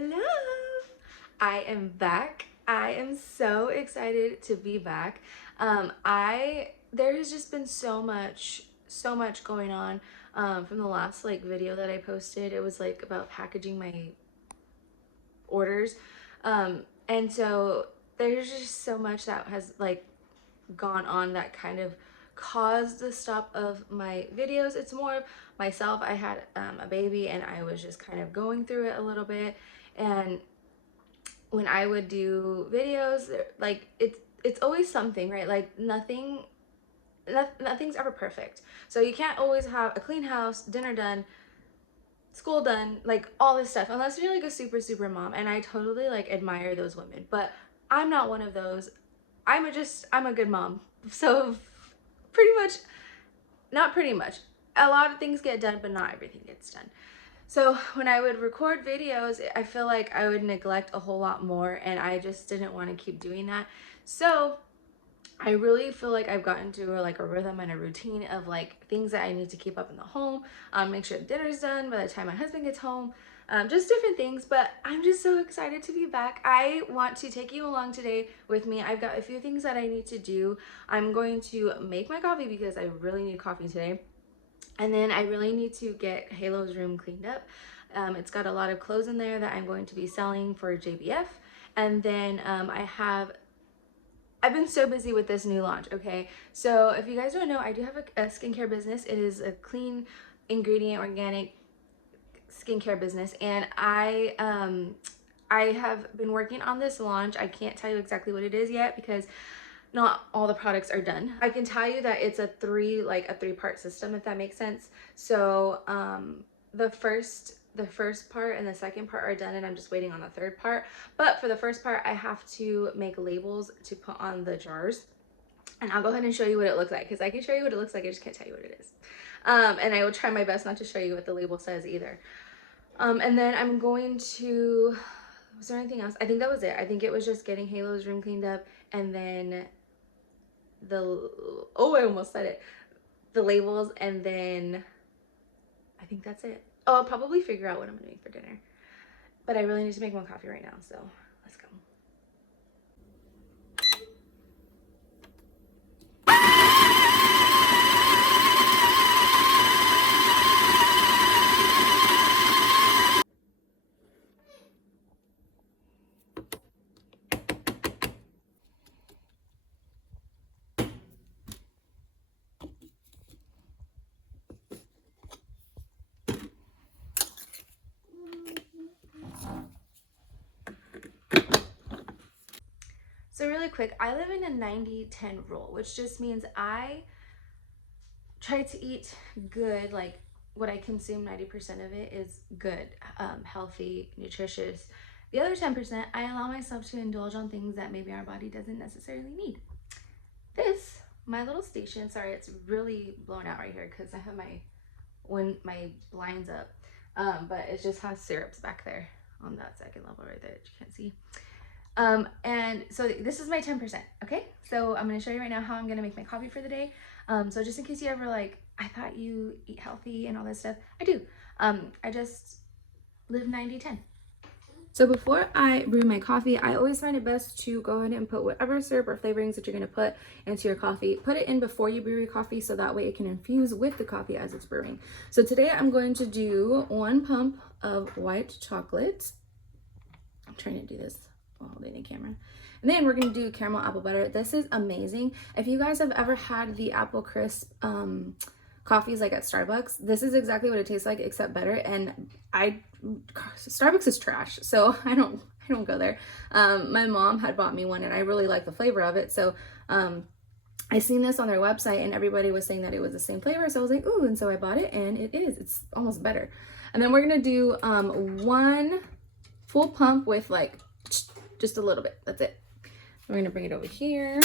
Hello! I am back. I am so excited to be back. There has just been so much going on from the last video that I posted. It was about packaging my orders. And so there's just so much that has gone on that kind of caused the stop of my videos. It's more of myself. I had a baby and I was just kind of going through it a little bit. And when I would do videos, it's always something, right? Nothing's ever perfect. So you can't always have a clean house, dinner done, school done, all this stuff, unless you're a super mom. And I totally admire those women, but I'm not one of those. I'm a good mom. So pretty much, not pretty much, a lot of things get done, but not everything gets done. So when I would record videos, I feel like I would neglect a whole lot more, and I just didn't want to keep doing that. So I really feel like I've gotten to a rhythm and a routine of things that I need to keep up in the home, make sure dinner's done by the time my husband gets home, just different things. But I'm just so excited to be back. I want to take you along today with me. I've got a few things that I need to do. I'm going to make my coffee because I really need coffee today. And then I really need to get Halo's room cleaned up. It's got a lot of clothes in there that I'm going to be selling for JBF. And then I've been so busy with this new launch, okay? So if you guys don't know, I do have a skincare business. It is a clean ingredient, organic skincare business. And I have been working on this launch. I can't tell you exactly what it is yet because not all the products are done. I can tell you that it's a three-part system, if that makes sense. So the first part and the second part are done, and I'm just waiting on the third part. But for the first part, I have to make labels to put on the jars, and I'll go ahead and show you what it looks like, because I can show you what it looks like, I just can't tell you what it is. And I will try my best not to show you what the label says either. And then I'm going to, was there anything else? I think that was it. I think it was just getting Halo's room cleaned up, and then I almost said it, the labels, and then I think that's it. Oh, I'll probably figure out what I'm gonna make for dinner, but I really need to make more coffee right now, so let's go. So really quick, I live in a 90-10 rule, which just means I try to eat good. What I consume, 90% of it is good, healthy, nutritious. The other 10%, I allow myself to indulge on things that maybe our body doesn't necessarily need. My little station, sorry, it's really blown out right here because I have my blinds up, but it just has syrups back there on that second level right there that you can't see. And so this is my 10%, okay? So I'm gonna show you right now how I'm gonna make my coffee for the day. So just in case you ever I thought you eat healthy and all this stuff, I do. I just live 90-10. So before I brew my coffee, I always find it best to go ahead and put whatever syrup or flavorings that you're gonna put into your coffee. Put it in before you brew your coffee so that way it can infuse with the coffee as it's brewing. So today I'm going to do 1 pump of white chocolate. I'm trying to do this while holding the camera. And then we're gonna do caramel apple butter. This is amazing. If you guys have ever had the apple crisp coffees at Starbucks, this is exactly what it tastes like, except better. And Starbucks is trash, so I don't go there. My mom had bought me one and I really like the flavor of it. So I seen this on their website and everybody was saying that it was the same flavor. So I was like, ooh, and so I bought it and it is. It's almost better. And then we're gonna do 1 full pump with just a little bit. That's it. We're gonna bring it over here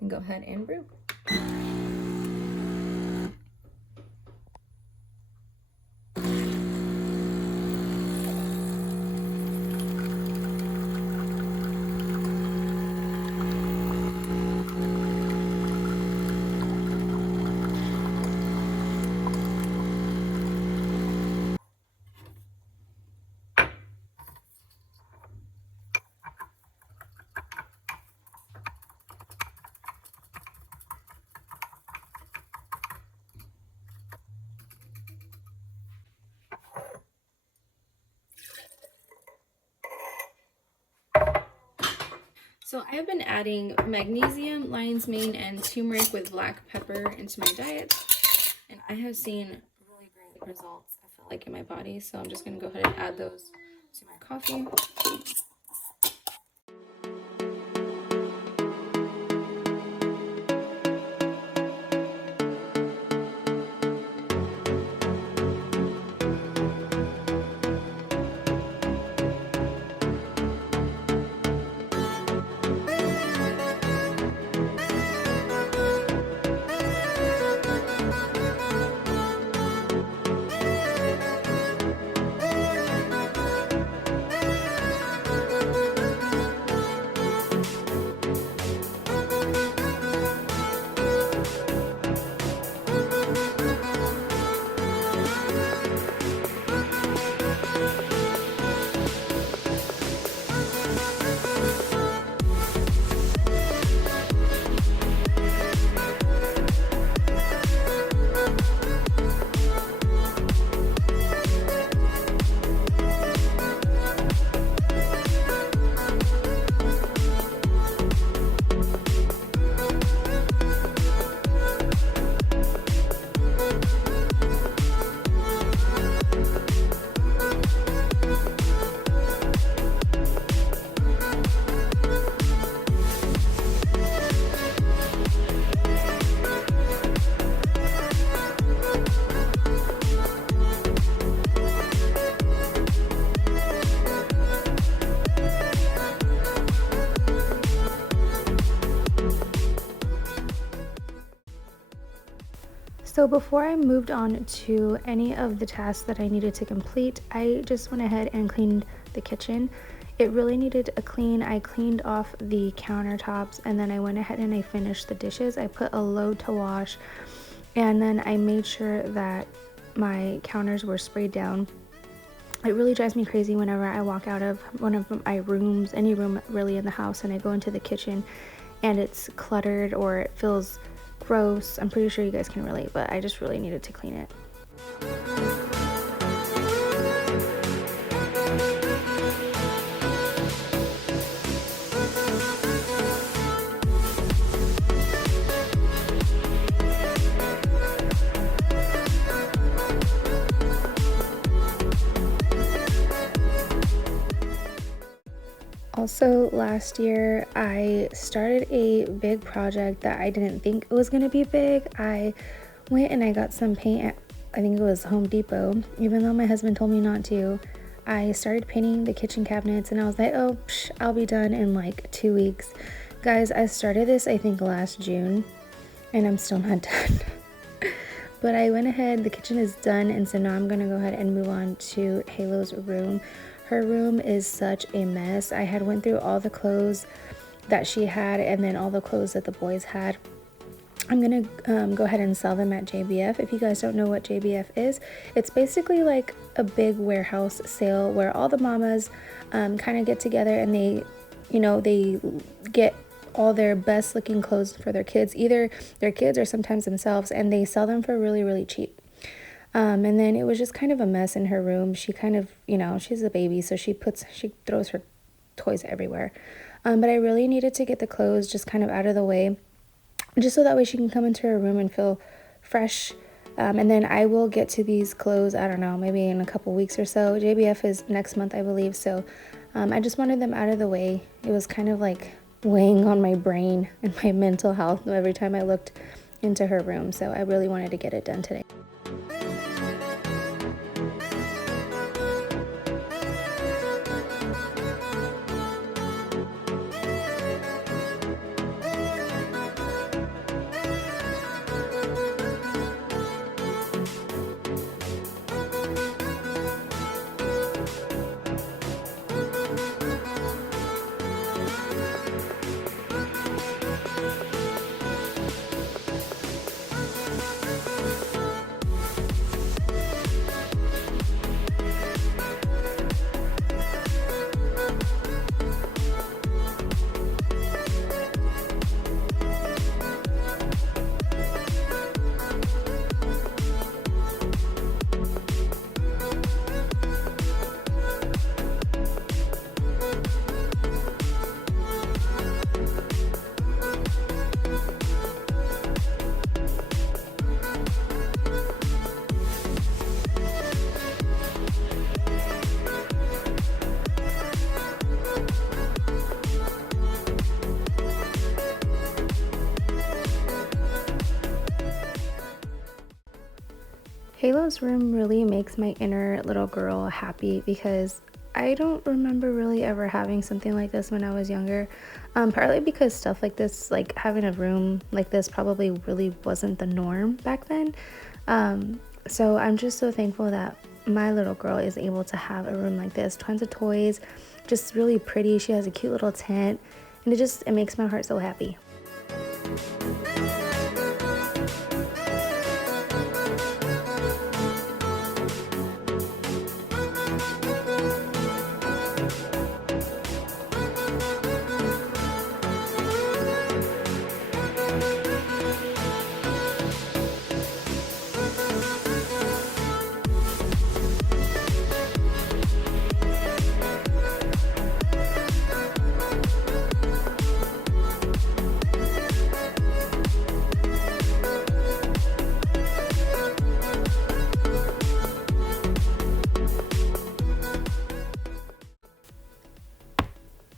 and go ahead and brew. So I have been adding magnesium, lion's mane, and turmeric with black pepper into my diet, and I have seen really great results, I feel like, in my body. So I'm just gonna go ahead and add those to my coffee. So before I moved on to any of the tasks that I needed to complete, I just went ahead and cleaned the kitchen. It really needed a clean. I cleaned off the countertops, and then I went ahead and I finished the dishes. I put a load to wash, and then I made sure that my counters were sprayed down. It really drives me crazy whenever I walk out of one of my rooms, any room really in the house, and I go into the kitchen and it's cluttered or it feels gross. I'm pretty sure you guys can relate, but I just really needed to clean it. Also, last year I started a big project that I didn't think it was going to be big. I went and I got some paint at, I think it was Home Depot, even though my husband told me not to. I started painting the kitchen cabinets and I was like, oh, I'll be done in like 2 weeks. Guys, I started this I think last June and I'm still not done. But I went ahead, the kitchen is done, and so now I'm going to go ahead and move on to Halo's room. Her room is such a mess. I had went through all the clothes that she had and then all the clothes that the boys had. I'm gonna go ahead and sell them at JBF. If you guys don't know what JBF is, it's basically like a big warehouse sale where all the mamas kind of get together and they get all their best looking clothes for their kids, either their kids or sometimes themselves, and they sell them for really, really cheap. And then it was just kind of a mess in her room. She kind of, she's a baby, so she throws her toys everywhere. But I really needed to get the clothes just kind of out of the way, just so that way she can come into her room and feel fresh. And then I will get to these clothes, I don't know, maybe in a couple weeks or so. JBF is next month, I believe. So I just wanted them out of the way. It was kind of like weighing on my brain and my mental health every time I looked into her room. So I really wanted to get it done today. Halo's room really makes my inner little girl happy because I don't remember really ever having something like this when I was younger. Partly because stuff like this, like having a room like this, probably really wasn't the norm back then. So I'm just so thankful that my little girl is able to have a room like this. Tons of toys, just really pretty. She has a cute little tent, and it makes my heart so happy.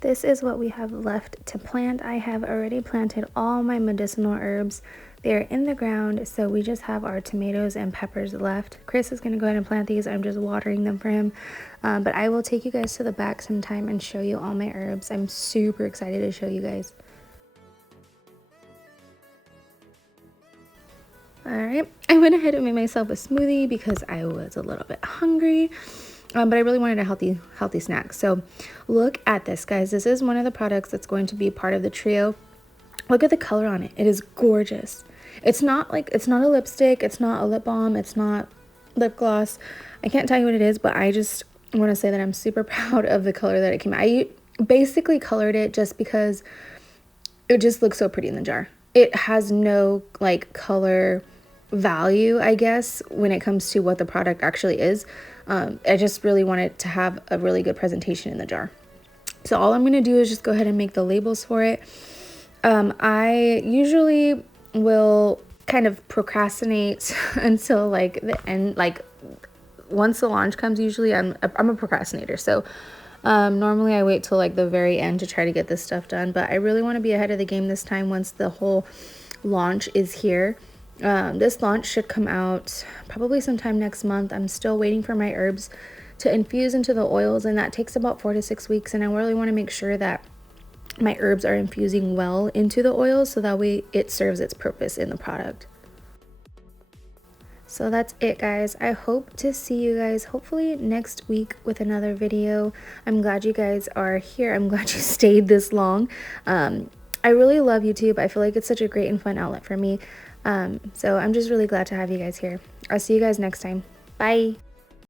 This is what we have left to plant. I have already planted all my medicinal herbs. They're in the ground, so we just have our tomatoes and peppers left. Chris is going to go ahead and plant these. I'm just watering them for him. But I will take you guys to the back sometime and show you all my herbs. I'm super excited to show you guys. Alright, I went ahead and made myself a smoothie because I was a little bit hungry. But I really wanted a healthy snack. So look at this, guys. This is one of the products that's going to be part of the trio. Look at the color on it. It is gorgeous. It's not a lipstick. It's not a lip balm. It's not lip gloss. I can't tell you what it is, but I just want to say that I'm super proud of the color that it came out. I basically colored it just because it just looks so pretty in the jar. It has no like color value, I guess, when it comes to what the product actually is. I just really wanted to have a really good presentation in the jar. So all I'm going to do is just go ahead and make the labels for it. I usually will kind of procrastinate until like the end, like once the launch comes. Usually I'm a procrastinator. So normally I wait till like the very end to try to get this stuff done, but I really want to be ahead of the game this time once the whole launch is here. This launch should come out probably sometime next month. I'm still waiting for my herbs to infuse into the oils, and that takes about 4 to 6 weeks, and I really want to make sure that my herbs are infusing well into the oils so that way it serves its purpose in the product. So that's it, guys. I hope to see you guys hopefully next week with another video. I'm glad you guys are here. I'm glad you stayed this long. I really love YouTube. I feel like it's such a great and fun outlet for me. So I'm just really glad to have you guys here. I'll see you guys next time. Bye.